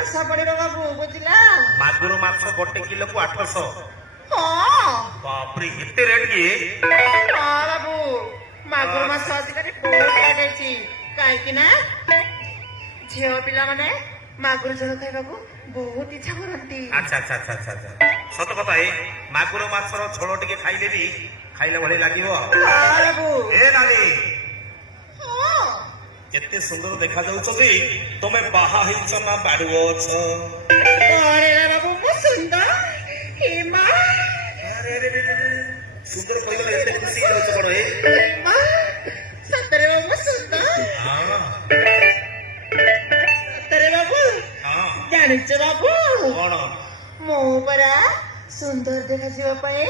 800 पड़ेगा बाबू बुझला मागुर माछ 1 किलो को 800 हां बाप रे एते रेट की हां बाबू मागुर माछ आजिकाली बहुत रेट अछि काहे कि ना झियो पिला माने मागुर झोल खाइबाकू बहुत इच्छा करंती अच्छा अच्छा अच्छा अच्छा अच्छा सत कथा ए मागुर माछर झोल टिके खाइले भी खाइले भले लागिवो हां बाबू ए नानी हां केते सुंदर देखा जाउछथि तमे बाहा हिंच ना बाडुओ छ अरे बाबू मो सुंदर हे मां अरे रे रे सुंदर कहिलो एते खुशी जाउछ बड़ ए मां सतरे बाबू सुंदर हां सतरे बाबू हां जानिछ बाबू कोन मो परा सुंदर देखा जीवा पाए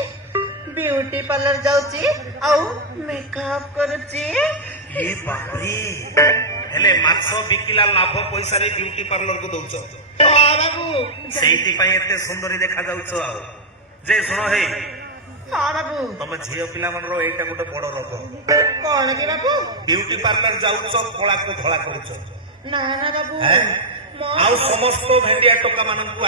ब्यूटी पार्लर जाउची आउ मेकअप करूची ए बाप रे हेले माछ बिकिला लाभ पैसा रे ब्यूटी पार्लर को दउछ हां बाबू सेइति पई एते सुंदरी देखा जाउछ आ जे सुनो हे हां बाबू तमे झियो पिला मनरो एटा गोटे बड़ रोग कोन के बाबू ब्यूटी पार्लर जाउछ कला को धला करूछ ना ना बाबू हैं? मो आउ समस्त भेंडिया टोका मानन को